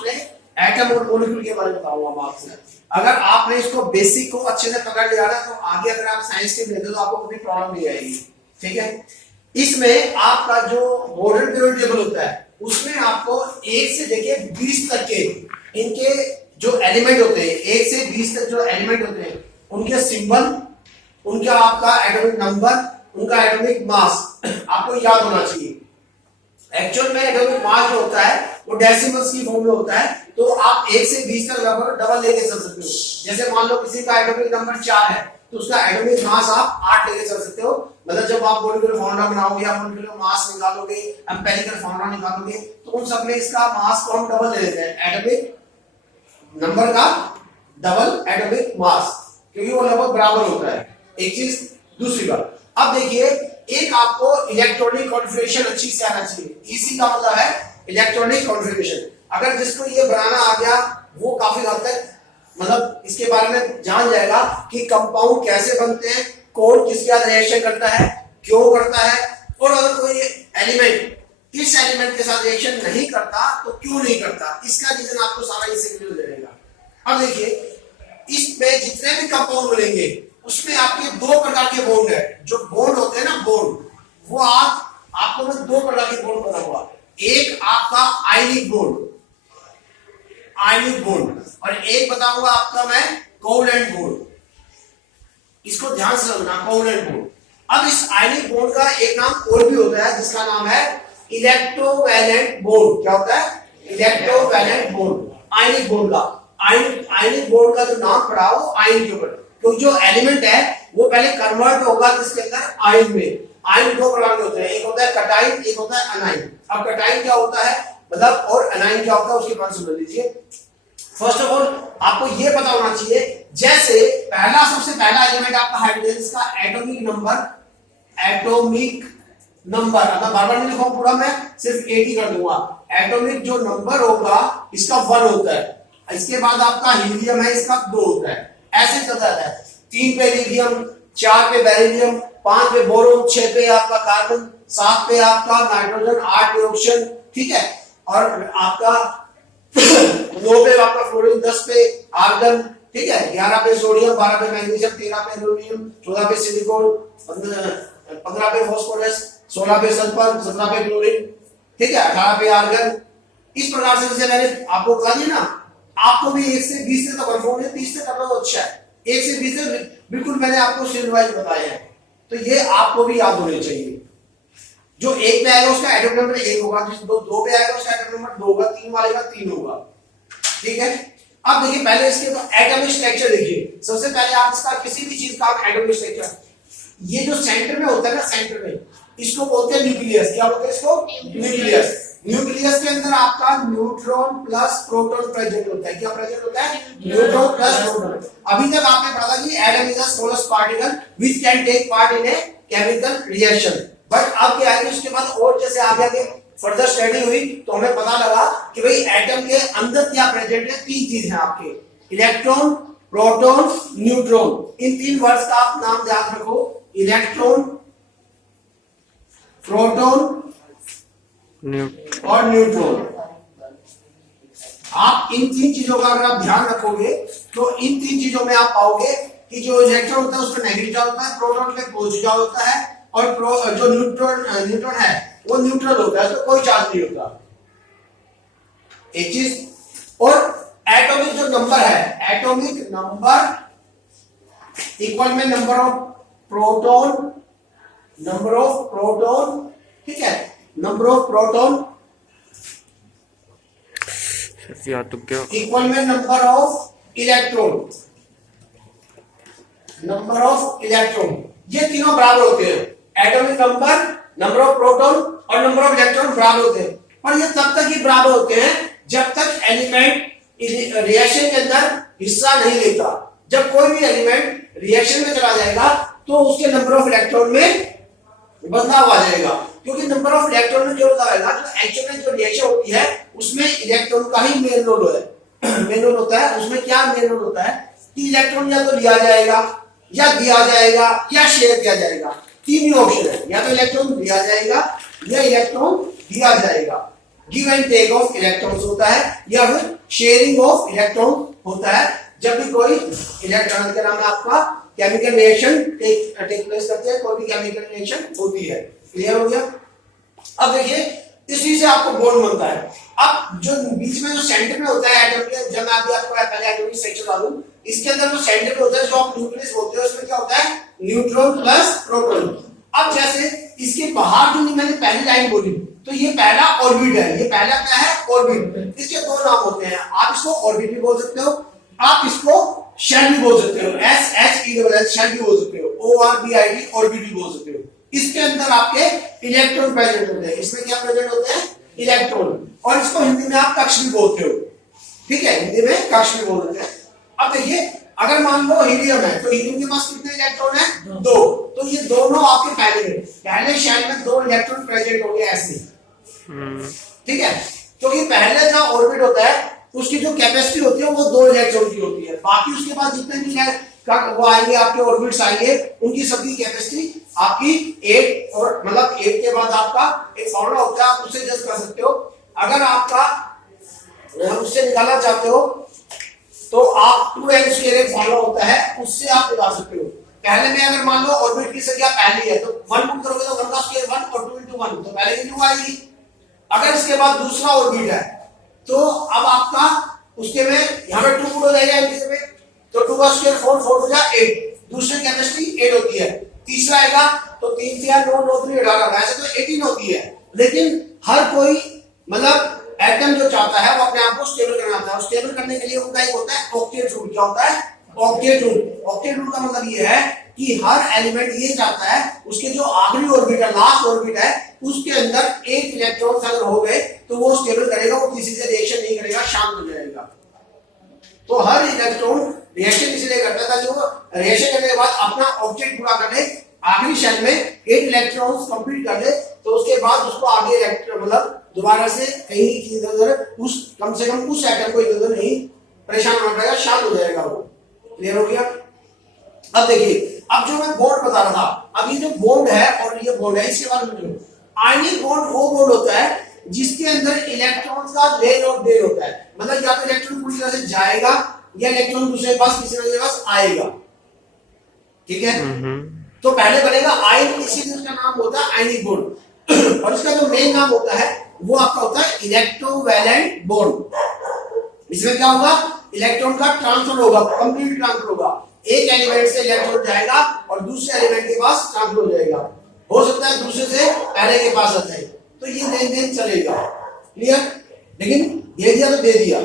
आपने एटम और मॉलिक्यूल के बारे में बताऊंगा मैं आपसे। अगर आपने इसको बेसिक को अच्छे से पकड़ लिया ना तो आगे अगर आप साइंस के लेते हो तो आपको कभी प्रॉब्लम नहीं आएगी। ठीक है, इसमें आपका जो मॉडर्न पीरियोडिक टेबल होता है उसमें आपको 1 से लेके 20 तक के इनके जो एलिमेंट होते हैं, 1 से 20 तक जो एलिमेंट होते हैं उनके सिंबल, उनका आपका एटॉमिक नंबर, उनका एटॉमिक मास आपको याद होना चाहिए। एक्चुअल में एटॉमिक मास जो होता है वो डेसिमल्स की फॉर्म में होता है, तो आप 1 से 20 तक लगभग डबल लेके चल सकते हो। जैसे मान लो किसी का एटॉमिक नंबर 4 है तो उसका एटॉमिक मास आप 8 लेके चल सकते हो। मतलब जब आप मॉलिक्यूलर फार्मूला बनाओगे या मॉलिक्यूलर मास निकालोगे, एम्पिरिकल फार्मूला निकालोगे तो उन सब में इसका मास को हम डबल ले लेते हैं, एटॉमिक नंबर का डबल एटॉमिक मास, क्योंकि वो लगभग बराबर होता है। एक चीज। दूसरी बात, अब देखिए एक आपको इलेक्ट्रॉनिक कॉन्फ़िगरेशन अच्छी से आना चाहिए। इसी का मतलब है इलेक्ट्रॉनिक कॉन्फ़िगरेशन। अगर जिसको ये बनाना आ गया वो काफी हद तक मतलब इसके बारे में जान जाएगा कि कंपाउंड कैसे बनते हैं, कौन किसके साथ रिएक्शन करता है, क्यों करता है, और अगर कोई एलिमेंट इस एलिमेंट के साथ रिएक्शन नहीं करता तो क्यों नहीं करता, इसका रीजन आपको सारा इससे क्लियर हो जाएगा। अब देखिए इसमें जितने भी कंपाउंड मिलेंगे उसमें आपके 2 प्रकार के बॉन्ड है। जो बॉन्ड होते हैं ना बॉन्ड, वो आपको में 2 प्रकार के बॉन्ड बना हुआ। एक आपका आयनिक बॉन्ड, आयनिक बॉन्ड, और एक बताऊंगा आपका मैं कोवलेंट बॉन्ड। इसको ध्यान से समझना, कोवलेंट बॉन्ड। अब इस आयनिक बॉन्ड का एक नाम और भी होता है जिसका नाम है इलेक्ट्रोवैलेंट बॉन्ड। क्या होता है? Electrovalent bond. आयनिक बॉन्ड का आयनिक बॉन्ड का जो नाम पड़ा वो आयन के ऊपर, क्योंकि जो एलिमेंट है वो पहले कन्वर्ट होगा किसके अंदर, आयन में। आयन 2 प्रकार के होते हैं, एक होता है कटाइन, एक होता है अनाइन। अब कटाइन क्या होता है मतलब, और अनाइन क्या होता है उसके बारे में समझ लीजिए। फर्स्ट ऑफ ऑल आपको ये पता होना चाहिए, जैसे सबसे पहला एलिमेंट आपका हाइड्रोजन, इसका एटॉमिक नंबर, मैं बार बार नहीं लिखूंगा पूरा, मैं सिर्फ 8 ही कर दूंगा। एटॉमिक जो नंबर होगा इसका 1 होता है। इसके बाद आपका हीलियम है, इसका 2 होता है। ऐसे चलता रहता है। 3 पे लीथियम, 4 पे बेरिलियम, 5 पे बोरोन, 6 पे आपका कार्बन, 7 पे आपका नाइट्रोजन, 8 पे ऑक्सीजन। ठीक है, और आपका 9 पे आपका फ्लोरीन, 10 पे आर्गन। ठीक है, 11 पे सोडियम, 12 पे मैग्नीशियम, 13 पे एल्युमिनियम, 14 पे सिलिकॉन, 15 पे फास्फोरस, 16 पे सल्फर, 17 पे क्लोरीन। ठीक है, 18 पे आर्गन। इस प्रकार से जैसे मैंने आपको बता दिया ना, आपको भी 1 से 20 तक कंफर्म है, 30 तक करना तो अच्छा है। 1 से 20 तक बिल्कुल मैंने आपको सीरियल वाइज बताया है, तो ये आपको भी याद होने चाहिए। जो 1 पे आएगा उसका एटॉमिक नंबर 1 होगा, जो 2 पे आएगा उसका एटॉमिक नंबर 2 होगा, 3 वाले का 3 होगा। ठीक है, अब देखिए पहले इसके तो एटॉमिक स्ट्रक्चर देखिए। सबसे पहले आप इसका किसी भी चीज का एटॉमिक स्ट्रक्चर, ये जो सेंटर में होता है ना, सेंटर में, इसको बोलते हैं न्यूक्लियस। क्या बोलते हैं इसको? न्यूक्लियस। न्यूक्लियस के अंदर आपका न्यूट्रॉन प्लस प्रोटॉन प्रेजेंट होता है। क्या प्रेजेंट होता है? Neutron plus proton. अभी तक आपने पढ़ा था कि atom is a smallest particle which can take part in a chemical reaction. But अब क्या है, उसके बाद और जैसे आगे फर्दर स्टडी हुई तो हमें पता लगा कि भाई एटम के अंदर क्या प्रेजेंट है। 3 चीज है आपके, इलेक्ट्रॉन, प्रोटॉन, न्यूट्रॉन। इन 3 वर्ड्स का आप नाम याद रखो, इलेक्ट्रॉन, प्रोटॉन और न्यूट्रॉन। आप इन 3 चीजों का अगर आप ध्यान रखोगे तो इन 3 चीजों में आप पाओगे कि जो इलेक्ट्रॉन होता है उसमें नेगेटिव चार्ज होता है, प्रोटॉन में पॉजिटिव चार्ज होता है, और जो न्यूट्रॉन है वो न्यूट्रल होता है, उसमें कोई चार्ज नहीं होता। एक चीज। और एटॉमिक जो नंबर है, एटॉमिक नंबर इक्वल में नंबर ऑफ प्रोटॉन, ठीक है, नंबर ऑफ प्रोटॉन इक्वल में नंबर ऑफ इलेक्ट्रॉन, ये तीनों बराबर होते हैं। Atomic number, number of proton और नंबर ऑफ इलेक्ट्रॉन बराबर होते हैं। पर ये तब तक ही बराबर होते हैं जब तक एलिमेंट रिएक्शन के अंदर हिस्सा नहीं लेता। जब कोई भी एलिमेंट रिएक्शन में चला जाएगा तो उसके नंबर ऑफ इलेक्ट्रॉन में बदलाव आ जाएगा, क्योंकि नंबर ऑफ इलेक्ट्रॉन में जो होता है ना, जो एक्चुअल में जो रिएक्शन होती है उसमें इलेक्ट्रॉन का ही मेन रोल होता है। उसमें क्या मेन रोल होता है कि इलेक्ट्रॉन या तो लिया जाएगा, या दिया जाएगा, या शेयर किया जाएगा। 3 ही ऑप्शन है, या तो इलेक्ट्रॉन लिया जाएगा या इलेक्ट्रॉन दिया जाएगा। Give and take of electrons होता है या फिर शेयरिंग ऑफ इलेक्ट्रॉन होता है जब भी कोई इलेक्ट्रॉन के नाम है आपका केमिकल रिएक्शन टेक प्लेस करते हैं, कोई भी केमिकल रिएक्शन होती है। क्लियर हो गया? अब देखिए इसी से आपको बॉन्ड बनता है। अब जो बीच में जो सेंटर में होता है एटम के, जब मैं अभी आपको पहले एटॉमिक स्ट्रक्चर बता दूं, इसके अंदर जो सेंटर में होता है जो आप न्यूक्लियस बोलते हैं उसमें क्या होता है न्यूट्रॉन प्लस प्रोटॉन। अब जैसे इसके बाहर जो मैंने पहली लाइन बोली तो ये पहला ऑर्बिट है, ये पहला क्या है ऑर्बिट। इसके दो नाम होते हैं, आप इसको ऑर्बिट भी बोल सकते हो, आप इसको शेल भी बोल सकते हो, SHEL शेल भी बोल सकते हो, ORBIT ऑर्बिट भी बोल सकते हो। इसके अंदर आपके इलेक्ट्रॉन प्रेजेंट होते हैं। इसमें क्या प्रेजेंट होते हैं इलेक्ट्रॉन, और इसको हिंदी में आप कक्ष भी बोलते हो, ठीक है, हिंदी में कक्ष भी बोलते हैं। अब देखिए अगर मान लो हीलियम है तो हीलियम के पास कितने इलेक्ट्रॉन है 2, तो ये दोनों आपके पहले शेल में 2 इलेक्ट्रॉन प्रेजेंट होंगे ऐसे, ठीक है, क्योंकि पहले जो ऑर्बिट होता है उसकी जो कैपेसिटी होती है वो 2 इलेक्ट्रॉन की होती है, बाकी उसके बाद जितने भी है वो आएंगे आपके ऑर्बिट्स आएंगे, उनकी सबकी कैपेसिटी आपकी 8 और मतलब 8 के बाद आपका एक फॉर्मूला होता है, आप उससे जज कर सकते हो। अगर आपका उससे निकालना चाहते हो तो आप 2n² एक फॉर्मूला होता है, उससे आप निकाल सकते हो। पहले में अगर मान लो ऑर्बिट की संख्या पहली है तो 1 पुट करोगे तो 1 का स्क्वायर 1 और 2 into 1 तो पहले की 2 आएगी। अगर इसके बाद दूसरा ऑर्बिट है तो अब आपका उसके में यहाँ पे 2 पुट हो जाएगा इनके में, तो 2 का स्क्वायर 4 4 हो जाए 8, दूसरी कैपेसिटी 8 होती है। तीसरा आएगा तो 3 4 9 9 3 18, वैसे तो 18 होती है, लेकिन हर कोई मतलब एटम जो चाहता है वो अपने आप को स्टेबल करना चाहता है, स्टेबल करने के लिए उनका एक होता है ऑक्टेट रूल। क्या होता है ऑक्टेट रूल? ऑक्टेट रूल का मतलब ये है कि हर एलिमेंट ये चाहता है उसके जो आखिरी ऑर्बिट है, लास्ट ऑर्बिट है, उसके अंदर एक इलेक्ट्रॉन अगर हो गए तो वो स्टेबल करेगा, वो किसी से रिएक्शन नहीं करेगा, शांत हो जाएगा। तो हर इलेक्ट्रॉन रिएक्शन इसलिए करता है ताकि वो रिएक्शन करने के बाद अपना ऑब्जेक्ट पूरा कर ले, आखिरी शेल में 8 इलेक्ट्रॉन्स कंप्लीट कर ले, तो उसके बाद उसको आगे इलेक्ट्रॉन मतलब दोबारा से कहीं इधर उस कम से कम उस एटम को इधर नहीं परेशान होना पड़ेगा, शांत हो जाएगा वो। क्लियर हो गया? अब देखिए अब जो मैं बॉन्ड बता रहा था, अब ये जो बॉन्ड है और ये बॉन्ड है, इसके बारे में आयनिक बॉन्ड वो बॉन्ड होता है जिसके अंदर इलेक्ट्रॉन्स का लेन और देन होता है, मतलब या तो इलेक्ट्रॉन पूरी तरह से जाएगा या इलेक्ट्रॉन दूसरे पास किसी के पास आएगा, ठीक है। तो पहले बनेगा आयन, इसीलिए उसका नाम होता है आयनिक बॉन्ड, और इसका जो मेन नाम होता है वो आपका होता है इलेक्ट्रोवैलेंट बॉन्ड। इसमें क्या होगा इलेक्ट्रॉन का ट्रांसफर होगा, कंप्लीट ट्रांसफर होगा, एक एलिमेंट से इलेक्ट्रॉन जाएगा और दूसरे एलिमेंट के पास ट्रांसफर हो जाएगा, हो सकता है दूसरे से पहले के पास आ जाए, तो ये लेन देन चलेगा। क्लियर? लेकिन दे दिया तो दे दिया,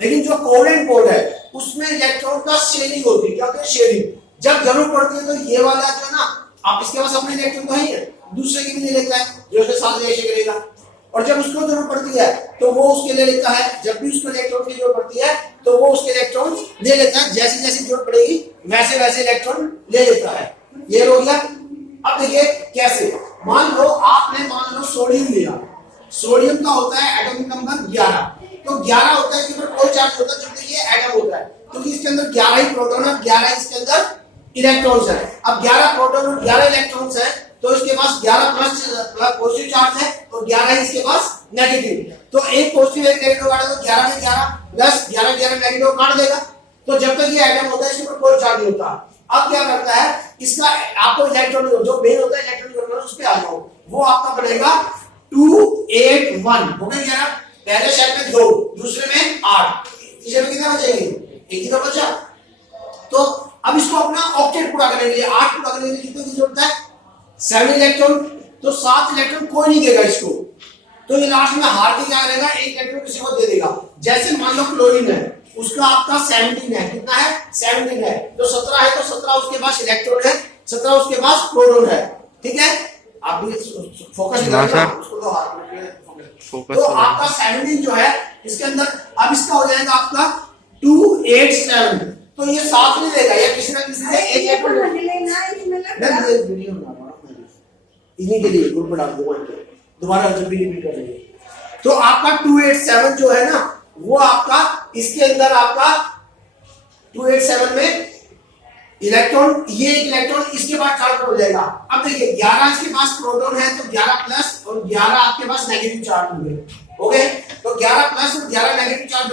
लेकिन जो कोवेलेंट बॉन्ड है उसमें इलेक्ट्रॉन का शेयरिंग होती है। क्या होता है शेयरिंग? जब जरूरत पड़ती है तो ये वाला जो है ना, आप इसके पास अपने इलेक्ट्रॉन तो है, दूसरे की भी ले लेता है जो उसके साथ रिएक्शन करेगा, और जब उसको जरूरत पड़ती है तो वो उसके ले लेता है, जब भी उसको इलेक्ट्रॉन की जरूरत पड़ती है तो वो उसके इलेक्ट्रॉन ले लेता है, जैसी जैसी जरूरत पड़ेगी वैसे वैसे इलेक्ट्रॉन ले लेता है। ये हो गया। अब देखिए कैसे, मान लो सोडियम लिया, सोडियम का होता है एटॉमिक नंबर 11, तो 11 होता है, इसके ऊपर कोई चार्ज होता है, जब ये एटम होता है क्योंकि इसके अंदर 11 ही प्रोटॉन है, 11 इसके अंदर इलेक्ट्रॉन्स है। अब 11 प्रोटॉन और 11 इलेक्ट्रॉन्स है तो इसके पास 11 प्लस पॉजिटिव चार्ज है और 11 इसके पास नेगेटिव, तो एक पॉजिटिव एक नेगेटिव काटा तो 11 में 11 प्लस 11 11 नेगेटिव काट देगा, तो जब तक ये एटम होता है इसके ऊपर कोई चार्ज नहीं होता। अब क्या करता है, इसका आपको इलेक्ट्रॉन जो मेन होता है इलेक्ट्रॉन उस पे आ जाओ, वो आपका बनेगा 281 हो गया ना, पहले शेल में 2, दूसरे में 8, तीसरे में कितना बचेंगे, एक ही तो बचा। तो अब इसको अपना ऑक्टेट पूरा करने के लिए 8 पूरा करने के लिए कितने की जरूरत है 7 इलेक्ट्रॉन, तो 7 इलेक्ट्रॉन कोई नहीं देगा इसको, तो ये लास्ट में हार के क्या करेगा, एक इलेक्ट्रॉन किसी को दे देगा। जैसे मान लो क्लोरीन है, उसका आपका 17 है, कितना है 17 है, तो 17 है तो 17 उसके पास इलेक्ट्रॉन है, 17 उसके पास प्रोटॉन है, ठीक है। आप भी फोकस करना उसको, तो हार फोकस, तो आपका 17 जो है इसके अंदर, अब इसका हो जाएगा आपका 287, तो ये साथ में देगा या किसी ना किसी से एक इलेक्ट्रॉन इन्हीं के लिए ग्रुप बना दूंगा, दोबारा जब भी रिपीट करेंगे। तो आपका 287 जो है ना, वो आपका इसके अंदर आपका 287 में इलेक्ट्रॉन, ये एक इलेक्ट्रॉन इसके बाद ट्रांसफर हो जाएगा। अब देखिए 11 इसके पास प्रोटॉन है तो 11 प्लस और 11 आपके पास नेगेटिव चार्ज होंगे, हो गए। तो 11 प्लस और 11 नेगेटिव चार्ज